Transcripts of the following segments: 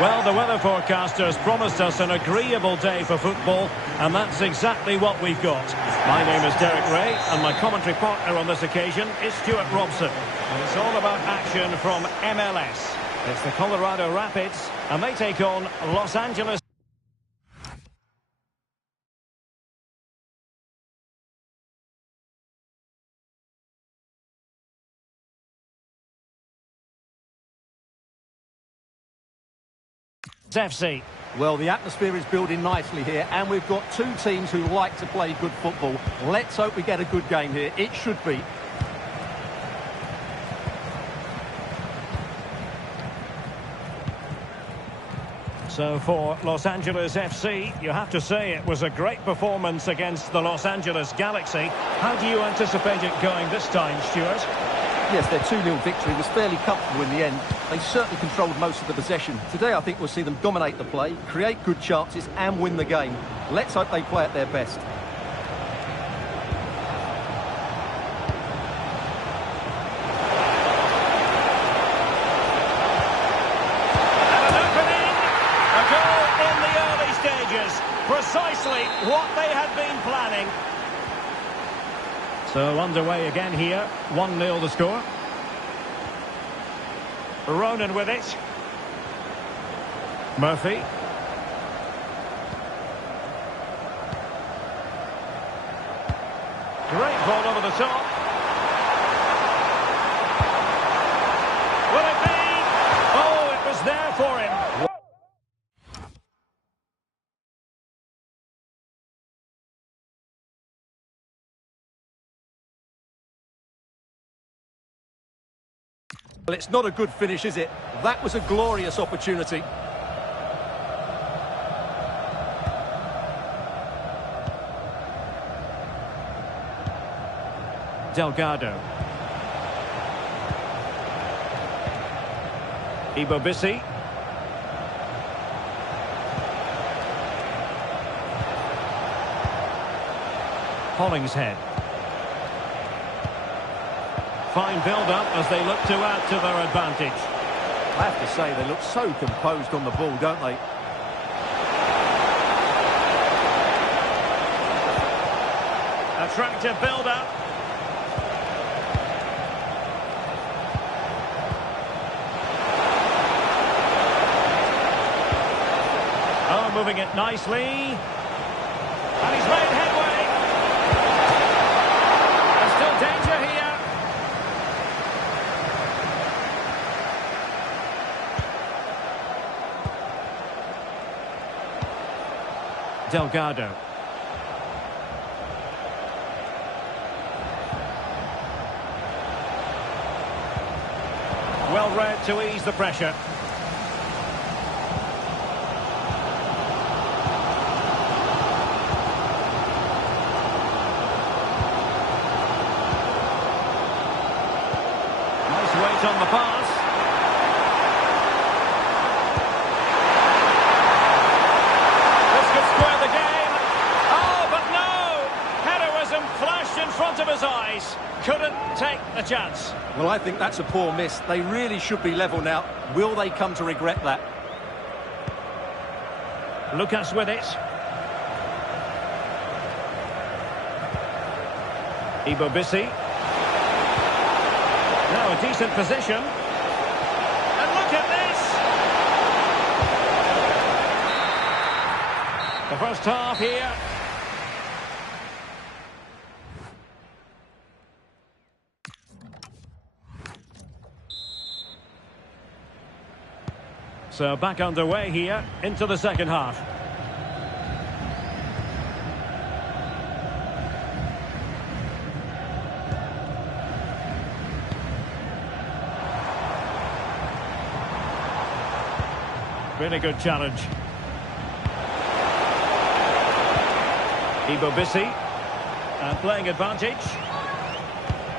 Well, the weather forecasters promised us an agreeable day for football, and that's exactly what we've got. My name is Derek Ray, and my commentary partner on this occasion is Stuart Robson. And it's all about action from MLS. It's the Colorado Rapids, and they take on Los Angeles. FC. Well, the atmosphere is building nicely here, and we've got two teams who like to play good football. Let's hope we get a good game here. It should be. So for Los Angeles FC, you have to say it was a great performance against the Los Angeles Galaxy. How do you anticipate it going this time, Stuart? Yes, their 2-0 victory was fairly comfortable in the end. They certainly controlled most of the possession. Today, I think we'll see them dominate the play, create good chances and win the game. Let's hope they play at their best. And an opening! A goal in the early stages. Precisely what they had been planning. So underway again here, 1-0 the score. Ronan with it. Murphy. Great ball over the top. Will it be? Oh, it was there for him. Well, it's not a good finish, is it? That was a glorious opportunity. Delgado. Ibobisi. Hollingshead. Fine build-up as they look to add to their advantage. I have to say, they look so composed on the ball, don't they? Attractive build-up. Oh, moving it nicely. And he's made headway. There's still danger here. Delgado. Well read to ease the pressure. Nice weight on the pass. In front of his eyes, couldn't take the chance. Well, I think that's a poor miss. They really should be level now. Will they come to regret that? Lucas with it. Ibobisi. Now a decent position. And look at this! The first half here. So back underway here into the second half. Really good challenge. Ibobisi. And playing advantage.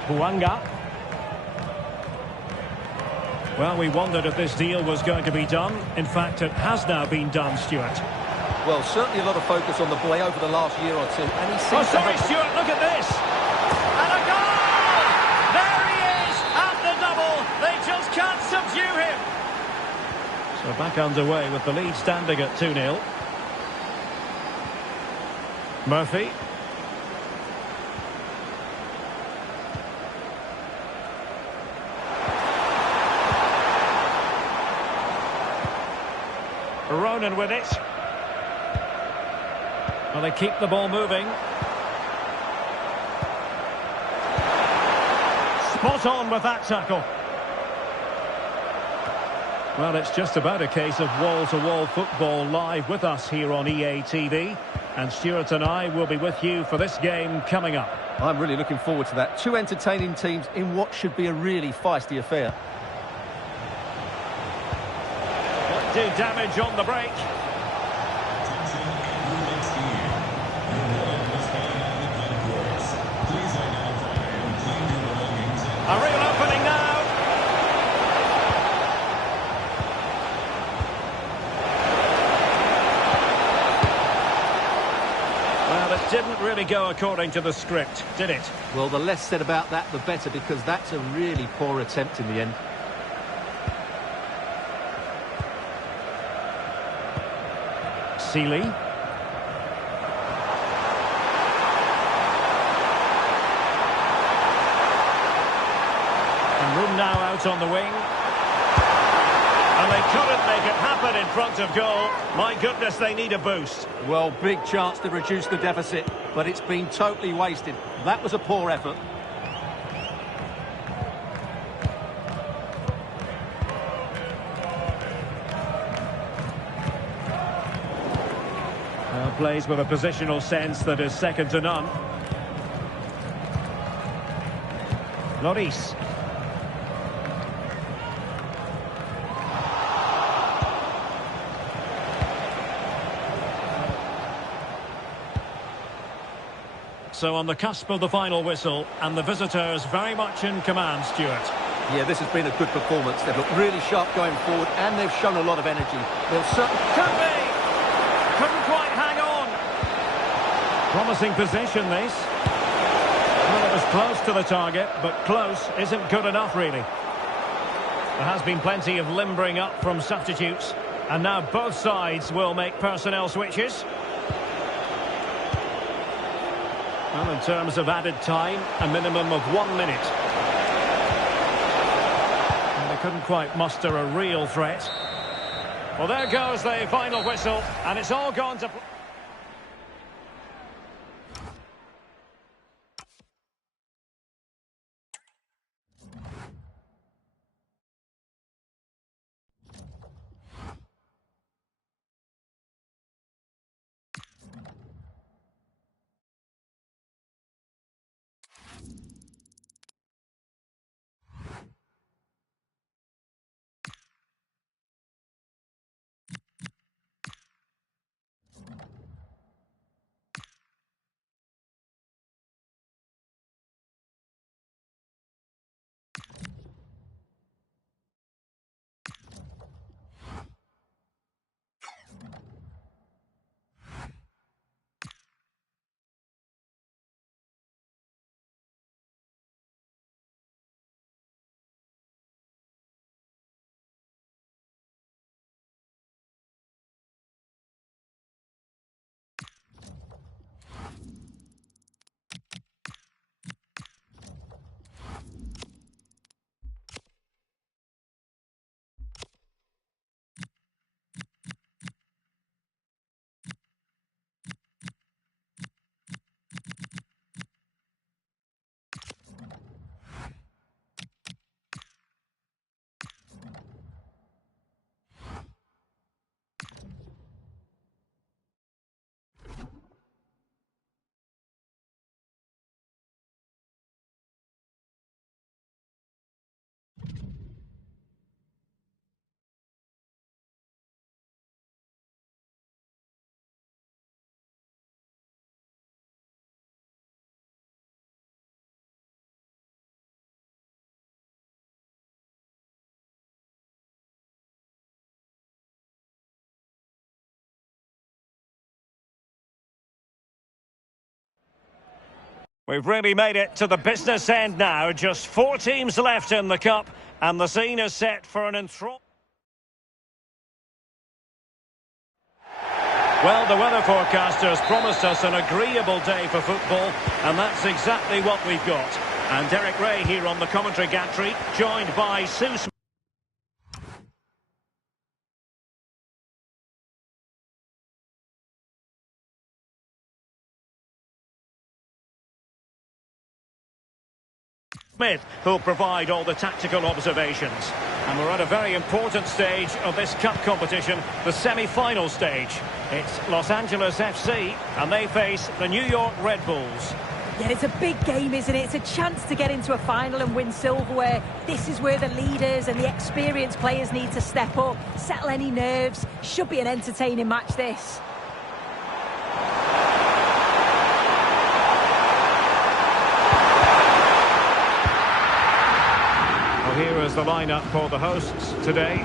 Huanga. Well, we wondered if this deal was going to be done. In fact, it has now been done, Stuart. Well, certainly a lot of focus on the boy over the last year or two. And he seems Stuart, look at this! And a goal! There he is at the double! They just can't subdue him! So Back underway with the lead standing at 2-0. Murphy. Ronan with it. Well, they keep the ball moving. Spot on with that tackle. Well, it's just about a case of wall-to-wall football live with us here on EA TV. And Stuart and I will be with you for this game coming up. I'm really looking forward to that. Two entertaining teams in what should be a really feisty affair. Do damage on the break. A real opening now. Well, it didn't really go according to the script, did it? Well, the less said about that, the better, because that's a really poor attempt in the end. Seeley. And room now out on the wing. And they couldn't make it happen in front of goal. My goodness, they need a boost. Well, big chance to reduce the deficit, but it's been totally wasted. That was a poor effort. Plays with a positional sense that is second to none. Lloris. So on the cusp of the final whistle, and the visitors very much in command, Stuart. Yeah, this has been a good performance. They've looked really sharp going forward, and they've shown a lot of energy. They'll certainly... Could be! Couldn't quite hang on. Promising position, this. Well, it was close to the target, but close isn't good enough, really. There has been plenty of limbering up from substitutes, and now both sides will make personnel switches. Well, in terms of added time, a minimum of 1 minute. And they couldn't quite muster a real threat. Well, there goes the final whistle, and it's all gone to... We've really made it to the business end now. Just 4 teams left in the Cup, and the scene is set for an enthralling... Well, the weather forecasters promised us an agreeable day for football, and that's exactly what we've got. And Derek Ray here on the commentary gantry, joined by Sue Smith, who'll provide all the tactical observations. And we're at a very important stage of this cup competition, the semi-final stage. It's Los Angeles FC, and they face the New York Red Bulls. Yeah, it's a big game, isn't it? It's a chance to get into a final and win silverware. This is where the leaders and the experienced players need to step up, settle any nerves. Should be an entertaining match, this. Here is the lineup for the hosts today.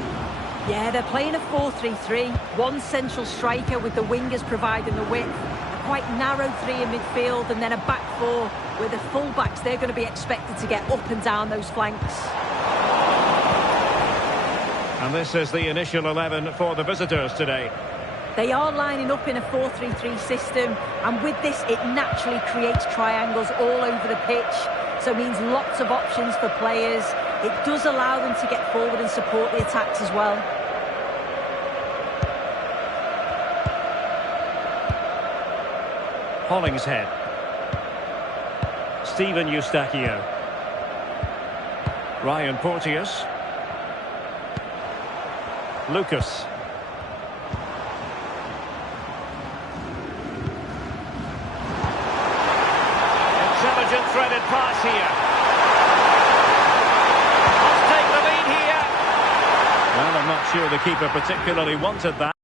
Yeah, they're playing a 4-3-3. One central striker with the wingers providing the width. A quite narrow three in midfield and then a back four where the full-backs, they're going to be expected to get up and down those flanks. And this is the initial 11 for the visitors today. They are lining up in a 4-3-3 system, and with this, it naturally creates triangles all over the pitch. So it means lots of options for players. It does allow them to get forward and support the attacks as well. Hollingshead. Steven Eustachio. Ryan Porteous. Lucas. Intelligent threaded pass here. Well, I'm not sure the keeper particularly wanted that.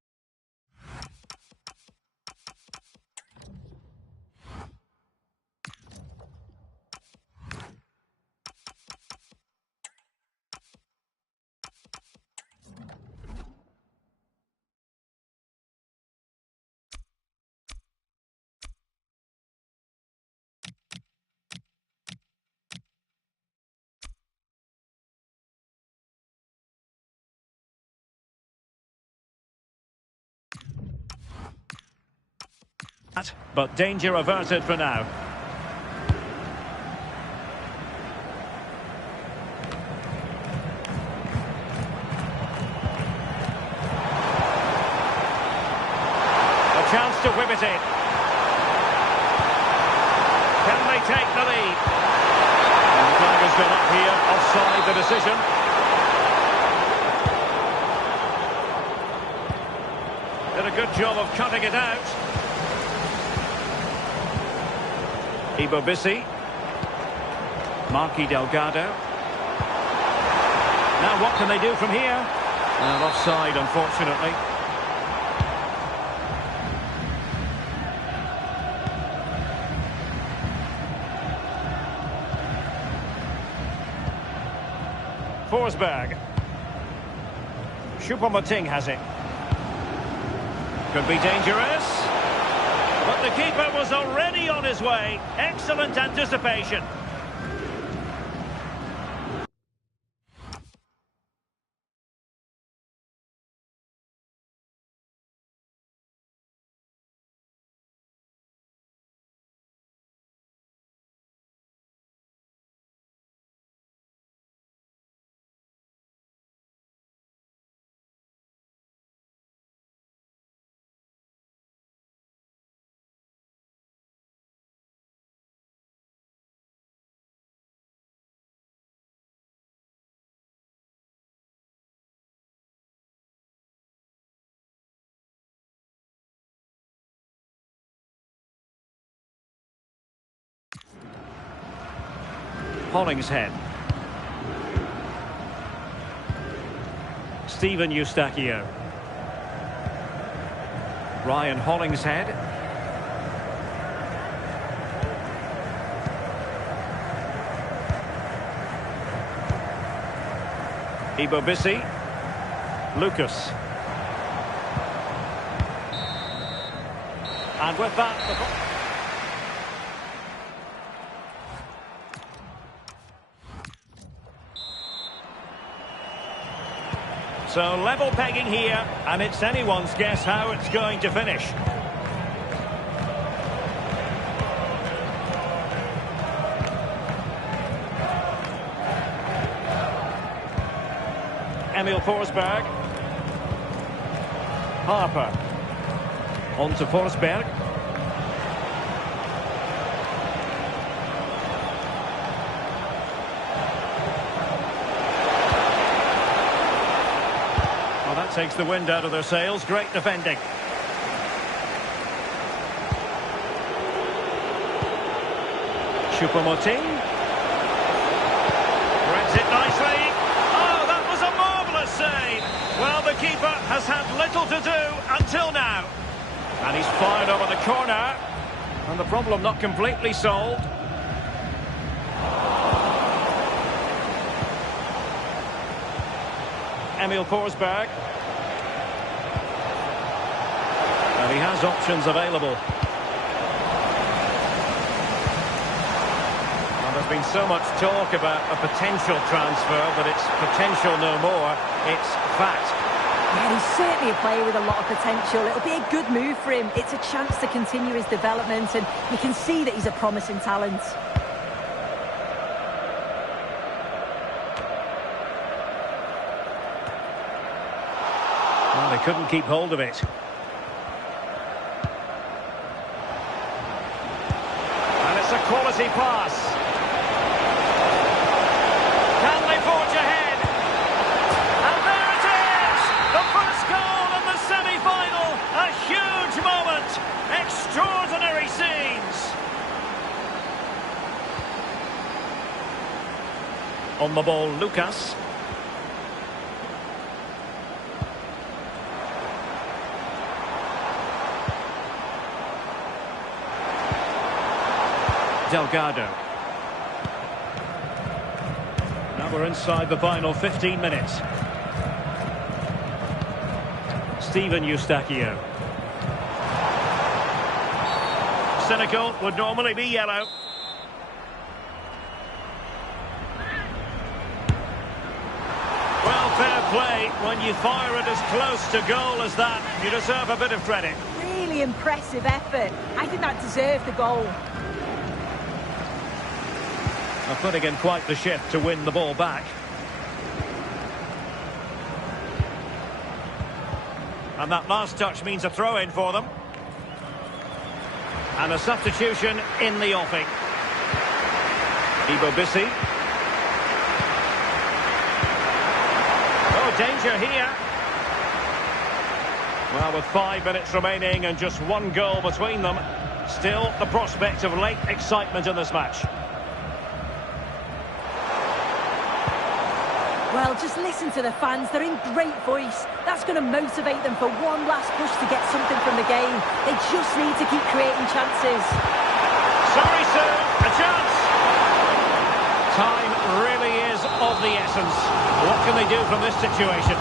But danger averted for now. A chance to whip it in. Can they take the lead? And the flag has gone up here, offside the decision. Did a good job of cutting it out. Ibobisi. Marquis Delgado. Now what can they do from here? And offside, unfortunately. Forsberg. Choupo-Moting has it. Could be dangerous. But the keeper was already on his way. Excellent anticipation. Hollingshead. Steven Eustachio. Ryan Hollingshead. Ibobisi. Lucas. And with that, So level pegging here, and it's anyone's guess how it's going to finish. Emil Forsberg. Harper. On to Forsberg. Well, that takes the wind out of their sails. Great defending. Choupo-Moting. Reads it nicely. Oh, that was a marvellous save. Well, the keeper has had little to do until now. And he's fired over the corner. And the problem not completely solved. Emil Forsberg. And he has options available. Well, there's been so much talk about a potential transfer, but it's potential no more. It's fact. Yeah, he's certainly a player with a lot of potential. It'll be a good move for him. It's a chance to continue his development, and you can see that he's a promising talent. Well, they couldn't keep hold of it. And it's a quality pass. Can they forge ahead? And there it is! The first goal in the semi-final. A huge moment. Extraordinary scenes. On the ball, Lucas. Delgado. Now we're inside the final 15 minutes. Steven Eustachio. Cynical would normally be yellow. Well, fair play. When you fire it as close to goal as that, you deserve a bit of credit. Really impressive effort. I think that deserved the goal. Putting in quite the shift to win the ball back. And that last touch means a throw-in for them. And a substitution in the offing. Ibo Bissi. Oh, danger here. Well, with 5 minutes remaining and just one goal between them, still the prospect of late excitement in this match. Well, just listen to the fans. They're in great voice. That's going to motivate them for one last push to get something from the game. They just need to keep creating chances. Sorry, sir. A chance. Time really is of the essence. What can they do from this situation?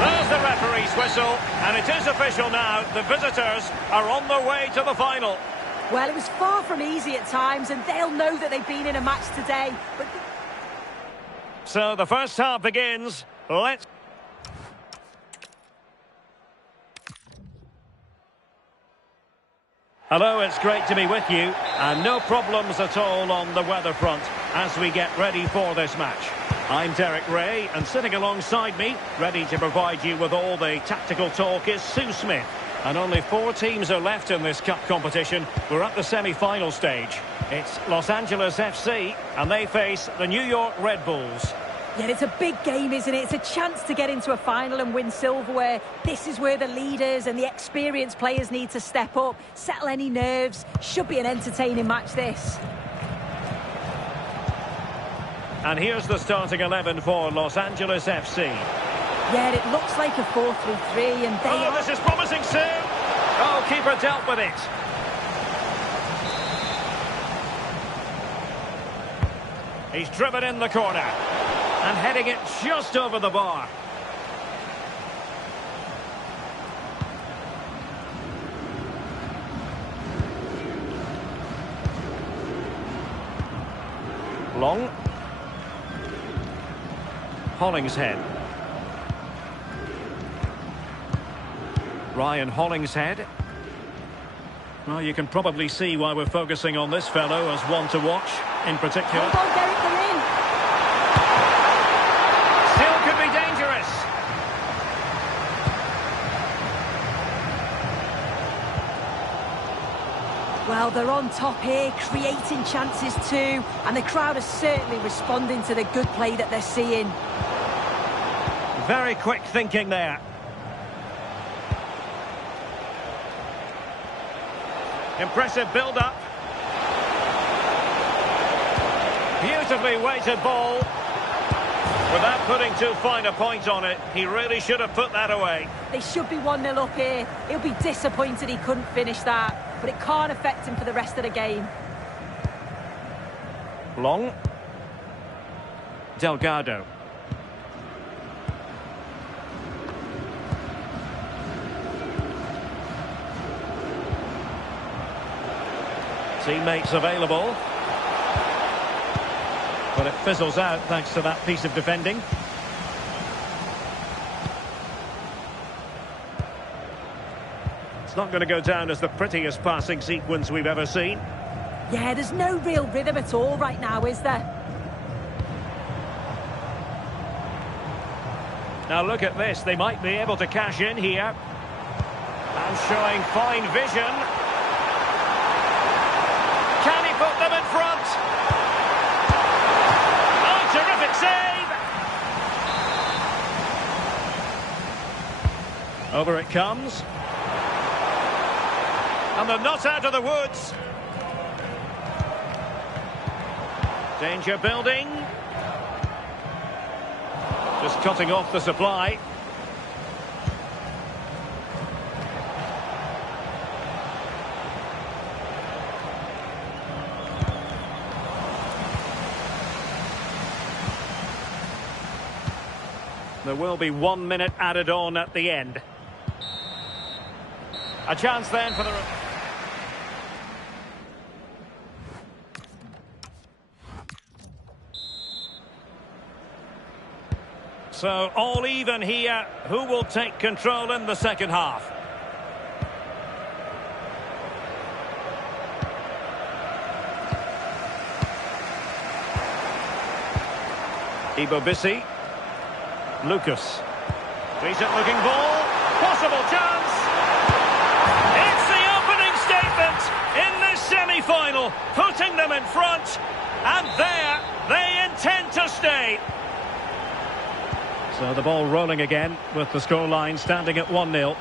There's the referee's whistle, and it is official now. The visitors are on their way to the final. Well, it was far from easy at times, and they'll know that they've been in a match today. But so the first half begins. Let's... Hello, it's great to be with you. And no problems at all on the weather front as we get ready for this match. I'm Derek Ray, and sitting alongside me, ready to provide you with all the tactical talk, is Sue Smith. And only 4 teams are left in this cup competition. We're at the semi-final stage. It's Los Angeles FC, and they face the New York Red Bulls. yeah, it's a big game, isn't it? It's a chance to get into a final and win silverware. This is where the leaders and the experienced players need to step up, settle any nerves. Should be an entertaining match, this. And here's the starting 11 for Los Angeles FC. Yeah, it looks like a 4-3-3, and they this is promising, Sue. Oh, keeper dealt with it. He's driven in the corner and heading it just over the bar. Long. Hollingshead. Ryan Hollingshead. Well, you can probably see why we're focusing on this fellow as one to watch in particular. Hold on, Derek, they're in. Still could be dangerous. Well, they're on top here, creating chances too, and the crowd are certainly responding to the good play that they're seeing. Very quick thinking there. Impressive build-up. Beautifully weighted ball. Without putting too fine a point on it, he really should have put that away. They should be 1-0 up here. He'll be disappointed he couldn't finish that, but it can't affect him for the rest of the game. Long. Delgado. Teammates available. But it fizzles out thanks to that piece of defending. It's not going to go down as the prettiest passing sequence we've ever seen. Yeah, there's no real rhythm at all right now, is there? Now look at this, they might be able to cash in here. And showing fine vision. Can he put them in front? Oh, terrific save! Over it comes. And they're not out of the woods. Danger building. Just cutting off the supply. There will be 1 minute added on at the end. A chance then for the... So, all even here. Who will take control in the second half? Ibobisi. Lucas. Decent looking ball. Possible chance. It's the opening statement in this semi-final. Putting them in front. And there they intend to stay. So the ball rolling again with the scoreline standing at 1-0.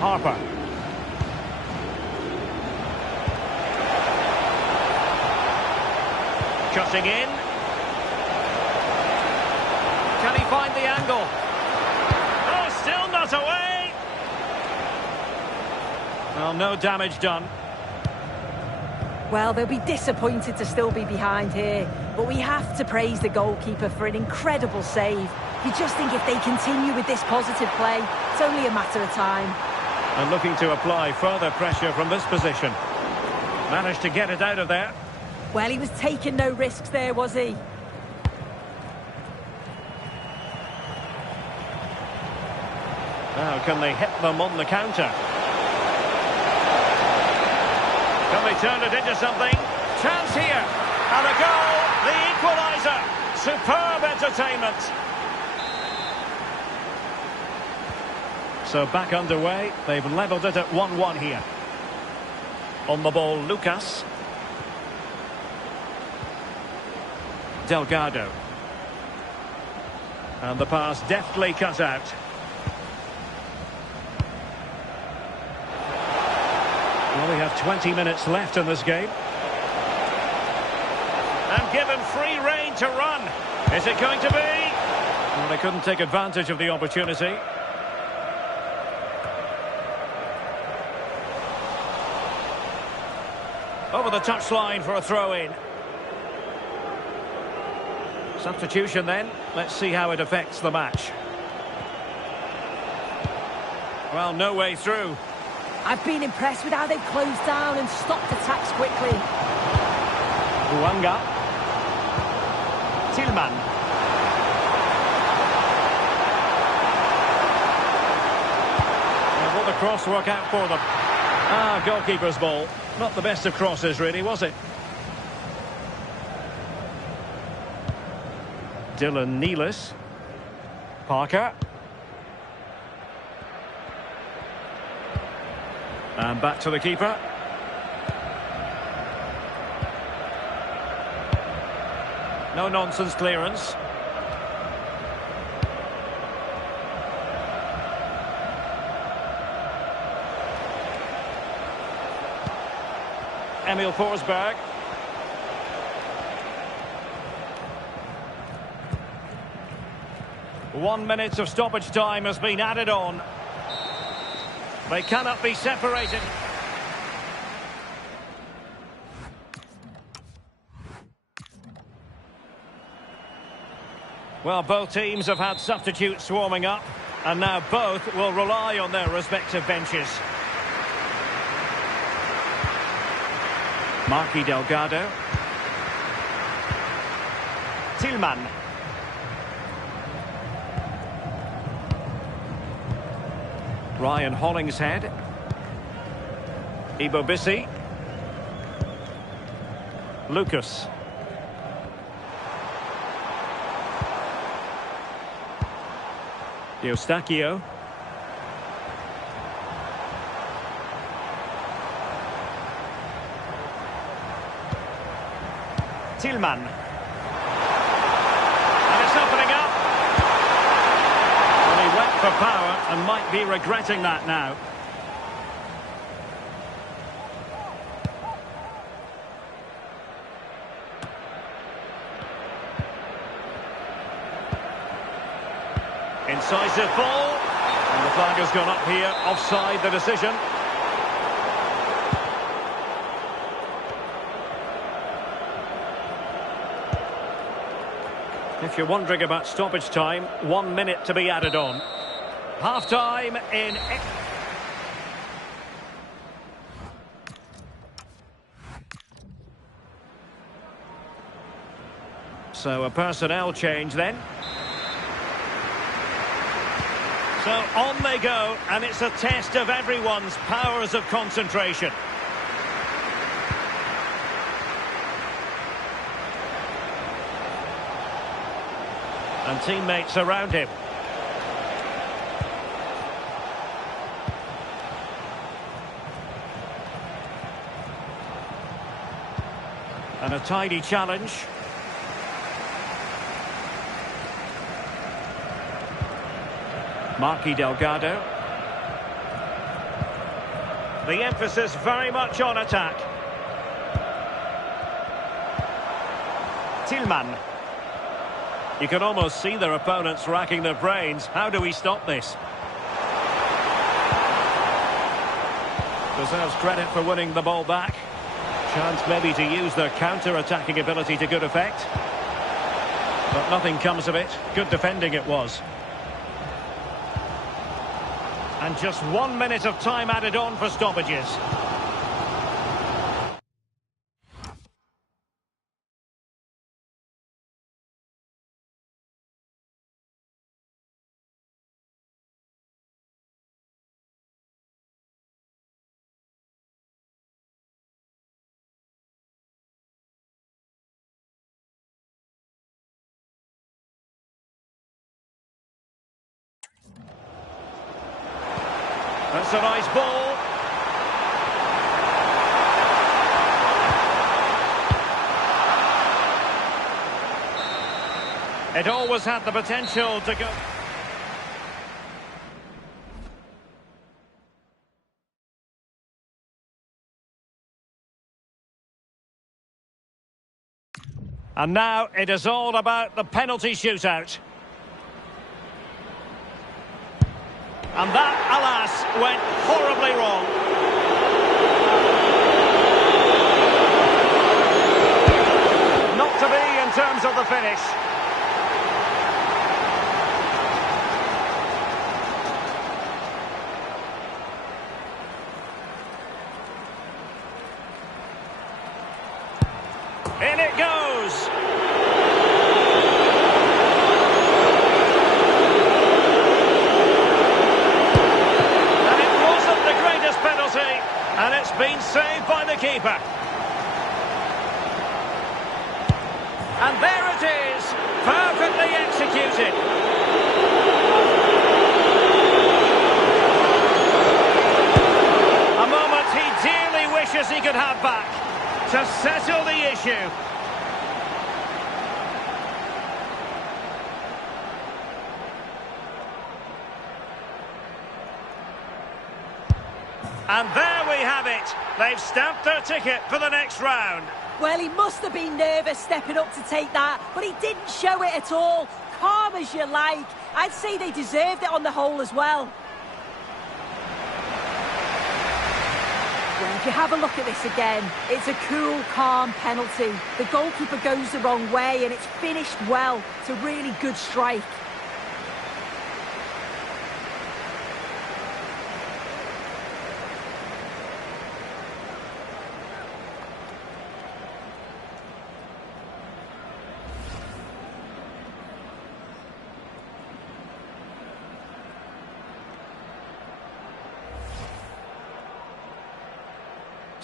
Harper. Cutting in. Can he find the angle? Oh, still not away. Well, no damage done. Well, they'll be disappointed to still be behind here, but we have to praise the goalkeeper for an incredible save. You just think if they continue with this positive play, it's only a matter of time. And looking to apply further pressure from this position. Managed to get it out of there. Well, he was taking no risks there, was he? Now, can they hit them on the counter? Can they turn it into something? Chance here. And a goal. The equaliser. Superb entertainment. So back underway. They've levelled it at 1-1 here. On the ball, Lucas. Delgado. And the pass deftly cut out. Well, we have 20 minutes left in this game. And given free rein to run. Is it going to be? Well, they couldn't take advantage of the opportunity. Over the touchline for a throw-in. Substitution then. Let's see how it affects the match. Well, no way through. I've been impressed with how they've closed down and stopped attacks quickly. Buanga. Tillman. And will the cross work out for them? Ah, goalkeeper's ball. Not the best of crosses, really, was it? Dylan Nealis. Parker. And back to the keeper. No-nonsense clearance. Emil Forsberg. One minute of stoppage time has been added on. They cannot be separated. Well, both teams have had substitutes warming up, and now both will rely on their respective benches. Marky Delgado. Tillman. Ryan Hollingshead. Ibobisi. Lucas. Eustachio. Tillman. And it's opening up. Well, he went for power and might be regretting that now. Incisive ball. And the flag has gone up here. Offside the decision. If you're wondering about stoppage time, 1 minute to be added on. Half-time in... So a personnel change then. So on they go, and it's a test of everyone's powers of concentration. And teammates around him. And a tidy challenge. Marky Delgado. The emphasis very much on attack. Tillman. You can almost see their opponents racking their brains. How do we stop this? Deserves credit for winning the ball back. Chance maybe to use their counter-attacking ability to good effect. But nothing comes of it. Good defending it was. And just 1 minute of time added on for stoppages. That's a nice ball. It always had the potential to go. And now it is all about the penalty shootout. And that, alas, went horribly wrong. Not to be in terms of the finish. keeper. And there it is, perfectly executed. A moment he dearly wishes he could have back to settle the issue. And there we have it. They've stamped their ticket for the next round. Well, he must have been nervous stepping up to take that, but he didn't show it at all. Calm as you like. I'd say they deserved it on the whole as well. Well, if you have a look at this again, it's a cool, calm penalty. The goalkeeper goes the wrong way and it's finished well. It's a really good strike.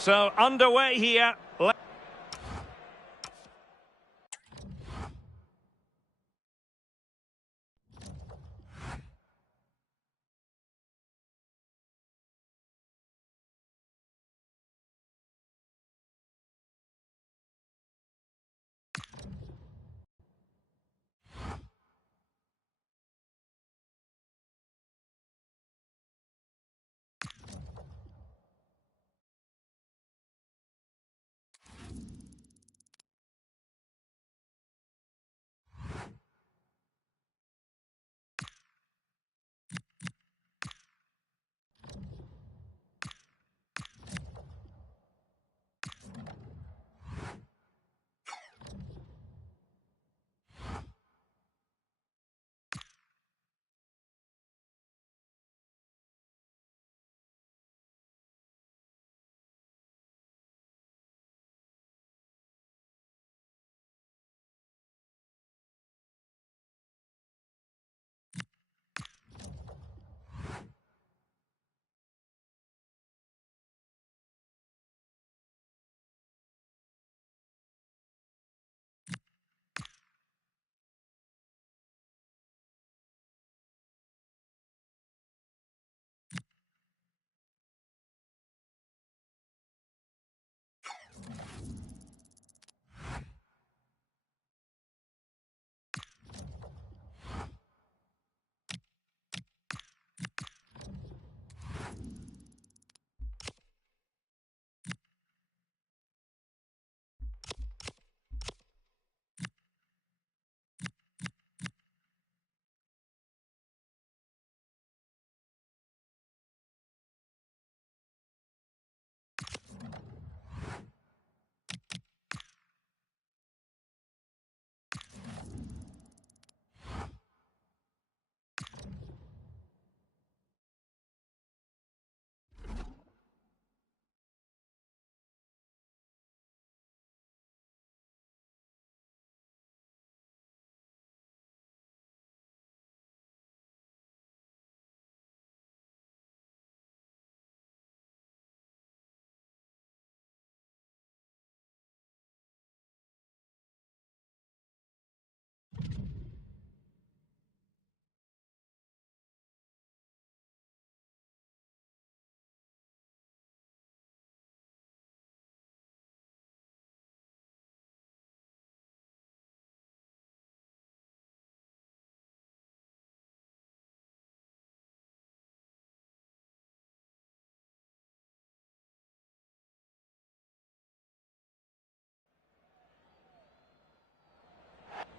So, underway here.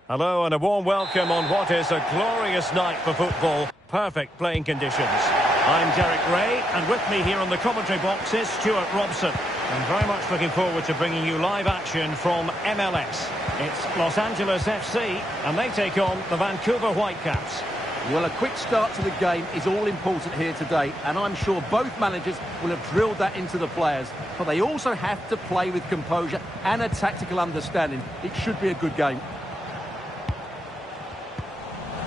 Hello and a warm welcome on what is a glorious night for football. Perfect playing conditions. I'm Derek Ray, and with me here on the commentary box is Stuart Robson. I'm very much looking forward to bringing you live action from MLS. It's Los Angeles FC, and they take on the Vancouver Whitecaps. Well, a quick start to the game is all important here today, and I'm sure both managers will have drilled that into the players. But they also have to play with composure and a tactical understanding. It should be a good game.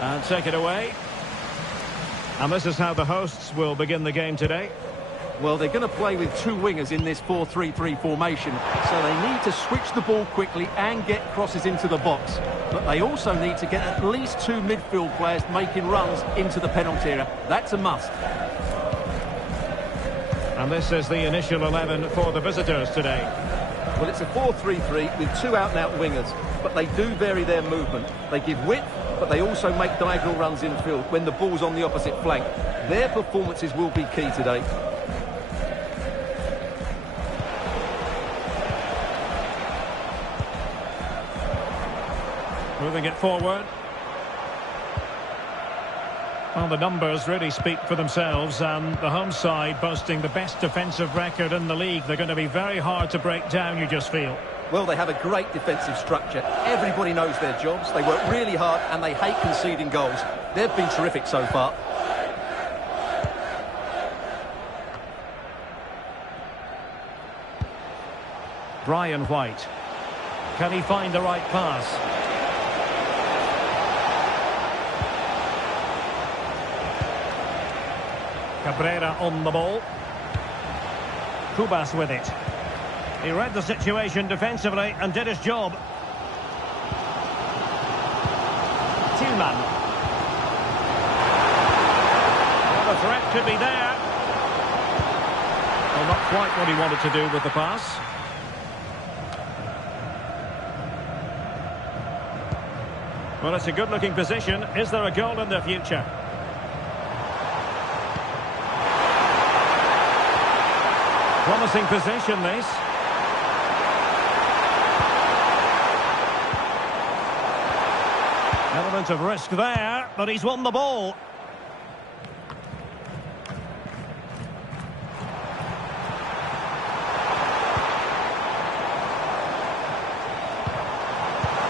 And take it away. And this is how the hosts will begin the game today. Well, they're going to play with two wingers in this 4-3-3 formation, so they need to switch the ball quickly and get crosses into the box. But they also need to get at least two midfield players making runs into the penalty area. That's a must. And this is the initial 11 for the visitors today. Well, it's a 4-3-3 with two out-and-out wingers, but they do vary their movement. They give width, but they also make diagonal runs infield when the ball's on the opposite flank. Their performances will be key today. Moving it forward. Well, the numbers really speak for themselves, and the home side boasting the best defensive record in the league. They're going to be very hard to break down, you just feel. Well, they have a great defensive structure. Everybody knows their jobs. They work really hard and they hate conceding goals. They've been terrific so far. Brian White. Can he find the right pass? Cabrera on the ball. Kubas with it. He read the situation defensively and did his job. Tillman. Well, the threat could be there. Well, not quite what he wanted to do with the pass. Well, it's a good-looking position. Is there a goal in the future? Promising position, this. Element of risk there, but he's won the ball.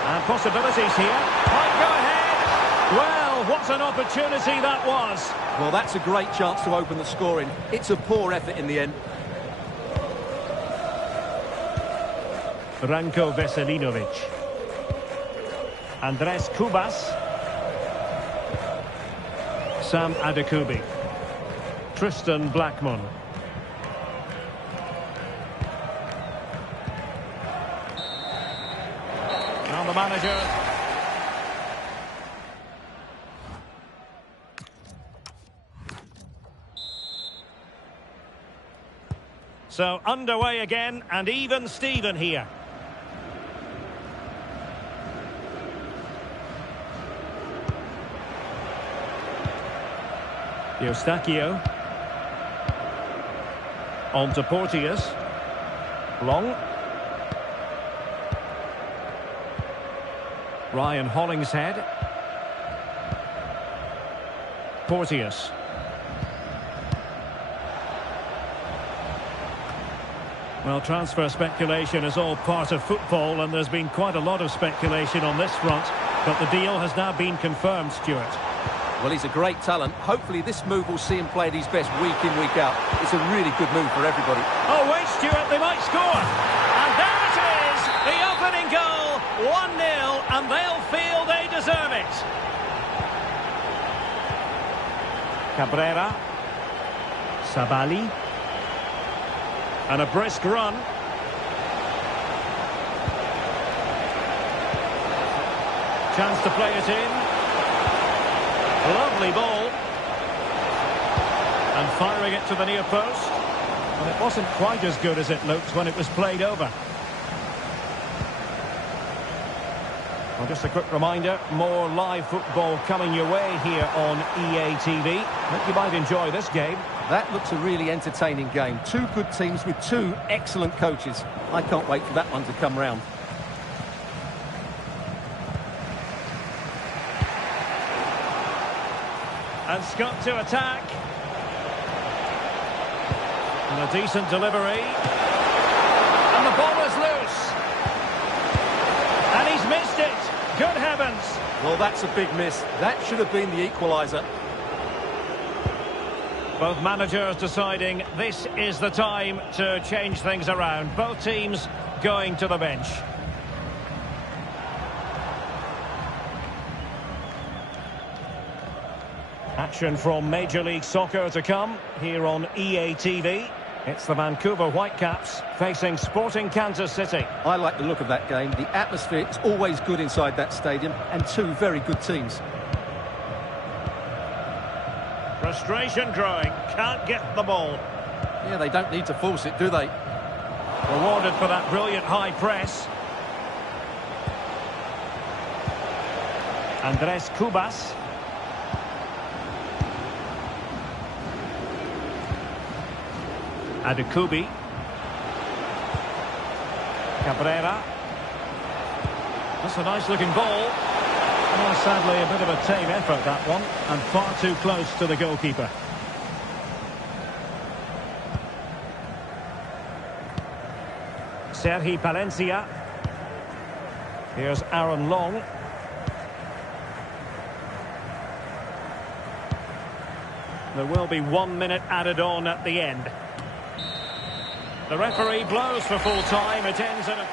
And possibilities here. Might go ahead. Well, what an opportunity that was. Well, that's a great chance to open the scoring. It's a poor effort in the end. Ranko Veselinovic. Andres Kubas. Sam Adekubi. Tristan Blackman. Now the manager. So underway again, and even Steven here. Eustachio. On to Porteous. Long. Ryan Hollingshead. Porteous. Well, transfer speculation is all part of football, and there's been quite a lot of speculation on this front, but the deal has now been confirmed, Stuart. Well, he's a great talent. Hopefully this move will see him play at his best week in, week out. It's a really good move for everybody. Oh, wait, Stuart, they might score. And there it is, the opening goal, 1-0, and they'll feel they deserve it. Cabrera. Sabali. And a brisk run. Chance to play it in. Lovely ball. And firing it to the near post. And it wasn't quite as good as it looked when it was played over. Well, just a quick reminder, more live football coming your way here on EA TV. I think you might enjoy this game. That looks a really entertaining game. Two good teams with two excellent coaches. I can't wait for that one to come round. And Scott to attack. And a decent delivery. And the ball is loose. And he's missed it. Good heavens. Well, that's a big miss. That should have been the equaliser. Both managers deciding this is the time to change things around. Both teams going to the bench. Action from Major League Soccer to come here on EA TV. It's the Vancouver Whitecaps facing Sporting Kansas City. I like the look of that game. The atmosphere is always good inside that stadium, and two very good teams. Frustration growing, can't get the ball. Yeah, they don't need to force it, do they? Rewarded for that brilliant high press. Andres Cubas. Adekubi. Cabrera. That's a nice looking ball. Well, sadly, a bit of a tame effort, that one, and far too close to the goalkeeper. Sergi Palencia. Here's Aaron Long. There will be 1 minute added on at the end. The referee blows for full time. It ends at a...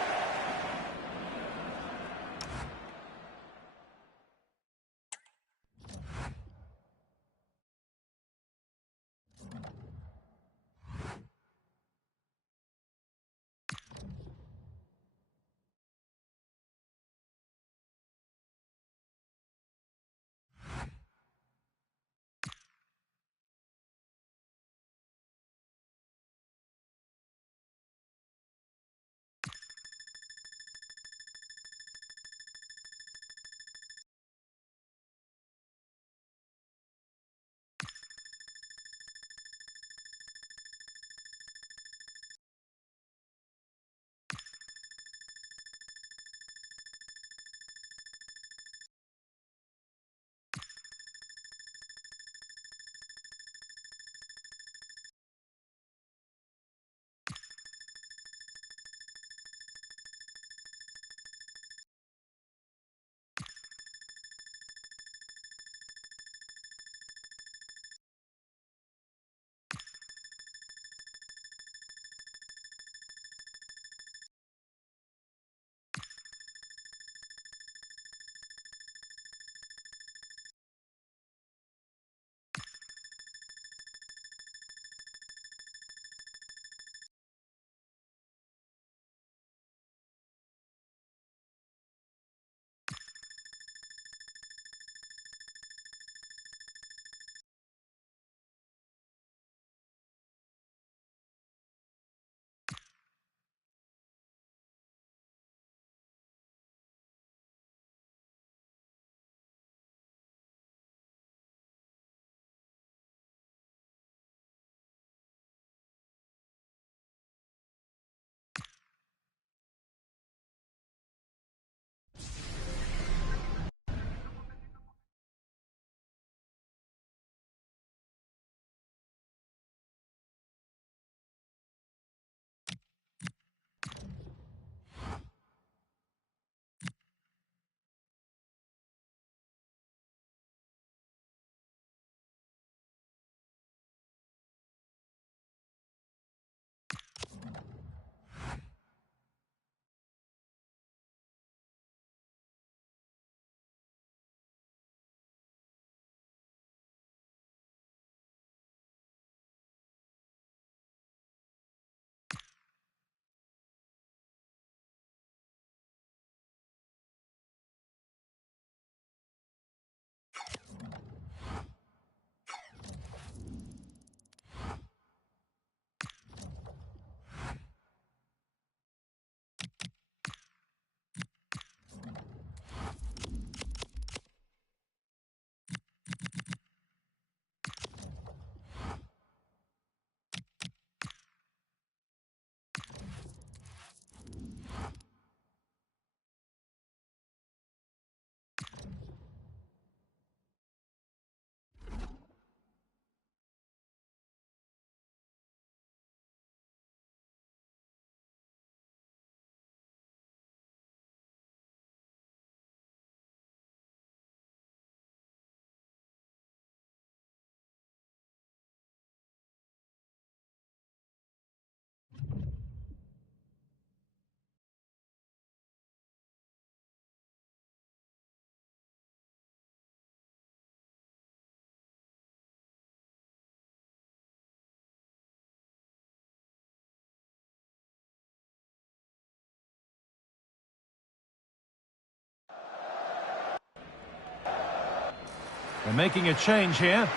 They're making a change here.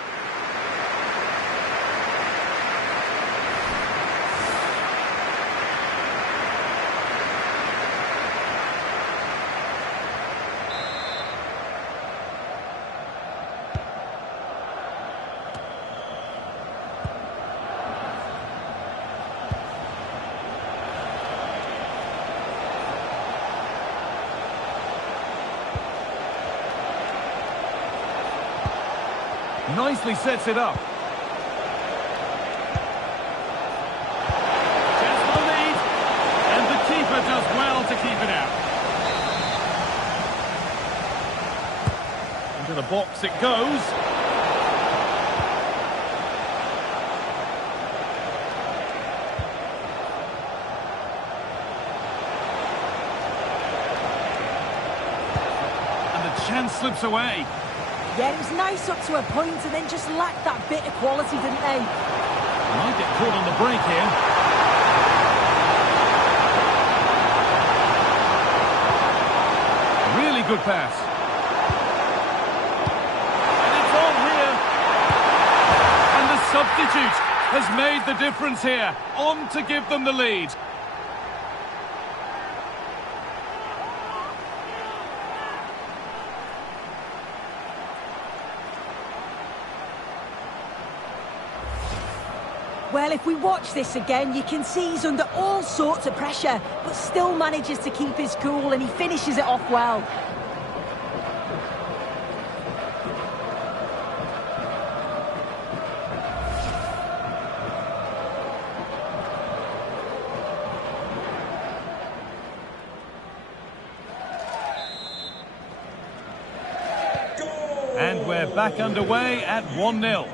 Nicely sets it up. Chance for the lead. And the keeper does well to keep it out. Into the box it goes. And the chance slips away. Yeah, it was nice up to a point and then just lacked that bit of quality, didn't they? Might get caught on the break here. Really good pass. And it's on here. And the substitute has made the difference here. On to give them the lead. Well, if we watch this again, you can see he's under all sorts of pressure, but still manages to keep his cool and he finishes it off well. And we're back underway at 1-0.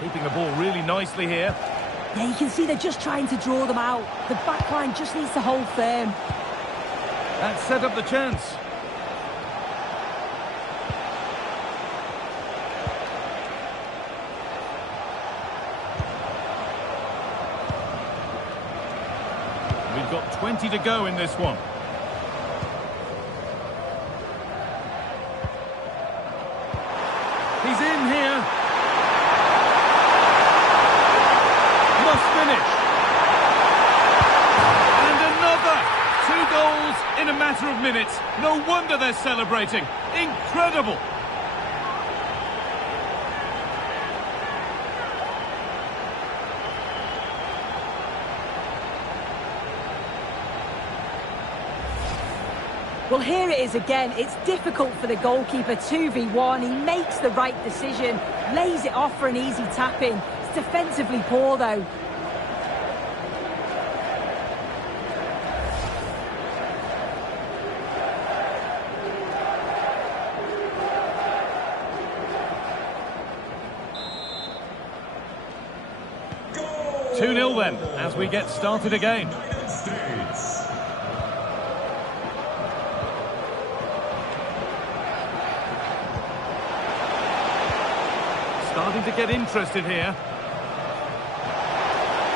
Keeping the ball really nicely here. Yeah, you can see they're just trying to draw them out. The back line just needs to hold firm. That set up the chance. We've got 20 to go in this one. He's in here. Must finish. And another. 2 goals in a matter of minutes. No wonder they're celebrating. Incredible. Well, here it is again. It's difficult for the goalkeeper, 2v1. He makes the right decision, lays it off for an easy tap-in. It's defensively poor, though. Goal! 2-0 then, as we get started again. Starting to get interested here.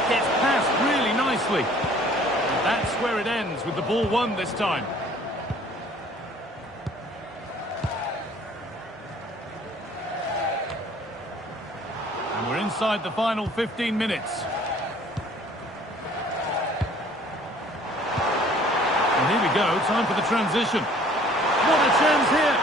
Gets past really nicely. And that's where it ends, with the ball won this time. And we're inside the final 15 minutes. And here we go, time for the transition. What a chance here!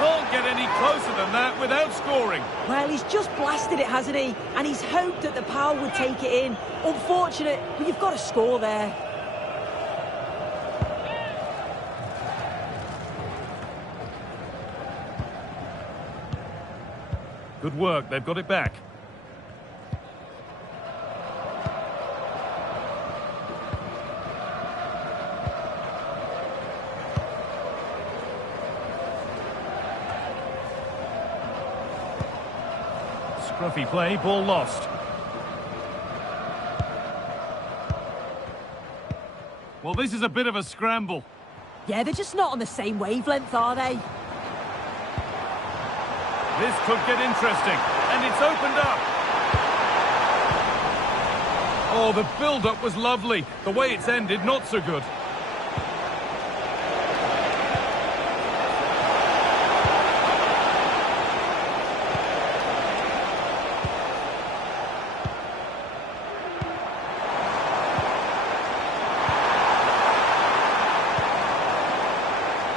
Can't get any closer than that without scoring. Well, he's just blasted it, hasn't he? And he's hoped that the power would take it in. Unfortunate, but you've got to score there. Good work, they've got it back. Scruffy play, ball lost. Well, this is a bit of a scramble. Yeah, they're just not on the same wavelength, are they? This could get interesting, and it's opened up. Oh, the build-up was lovely. The way it's ended, not so good.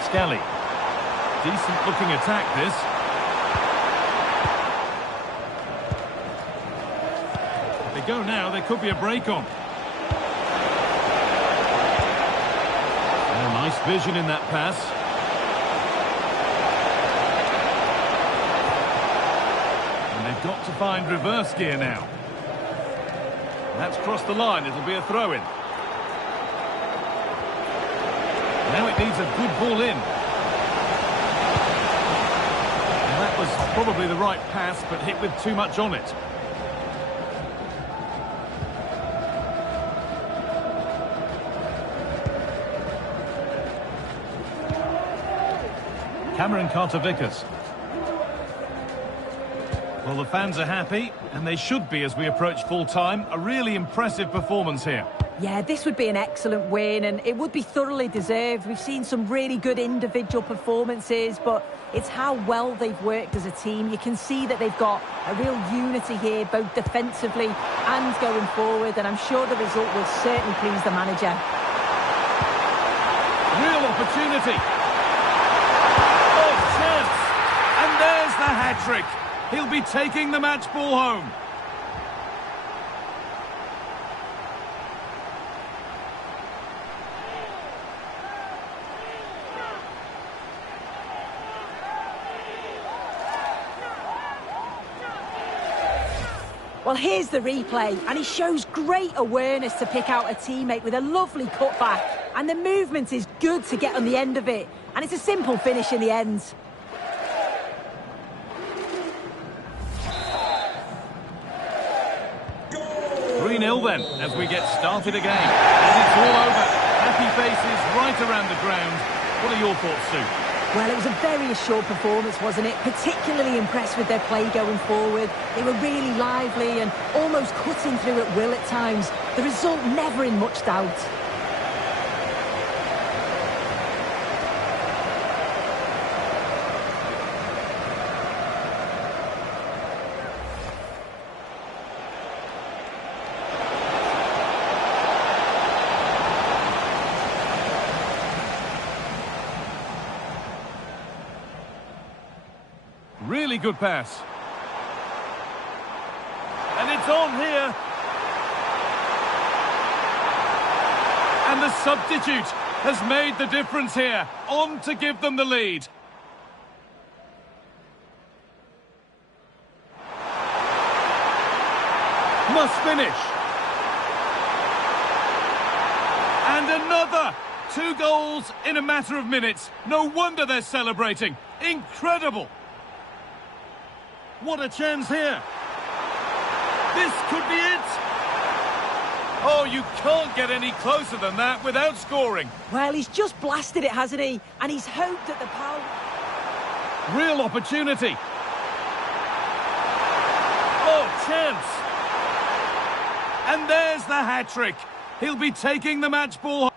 Skelly. Decent-looking attack, this. If they go now, there could be a break on. Oh, nice vision in that pass. And they've got to find reverse gear now. That's crossed the line. It'll be a throw-in. Now it needs a good ball in. And that was probably the right pass, but hit with too much on it. Cameron Carter-Vickers. Well, the fans are happy, and they should be as we approach full-time. A really impressive performance here. Yeah, this would be an excellent win, and it would be thoroughly deserved. We've seen some really good individual performances, but it's how well they've worked as a team. You can see that they've got a real unity here, both defensively and going forward, and I'm sure the result will certainly please the manager. Real opportunity. Oh, chance. And there's the hat-trick. He'll be taking the match ball home. Well, here's the replay, and he shows great awareness to pick out a teammate with a lovely cutback. And the movement is good to get on the end of it. And it's a simple finish in the end. 3-0 then, as we get started again. And it's all over. Happy faces right around the ground. What are your thoughts, Sue? Well, it was a very assured performance, wasn't it? Particularly impressed with their play going forward. They were really lively and almost cutting through at will at times. The result never in much doubt. Really good pass. And it's on here. And the substitute has made the difference here. On to give them the lead. Must finish. And another. 2 goals in a matter of minutes. No wonder they're celebrating. Incredible. What a chance here. This could be it. Oh, you can't get any closer than that without scoring. Well, he's just blasted it, hasn't he? And he's hoped that the power... Real opportunity. Oh, chance. And there's the hat-trick. He'll be taking the match ball.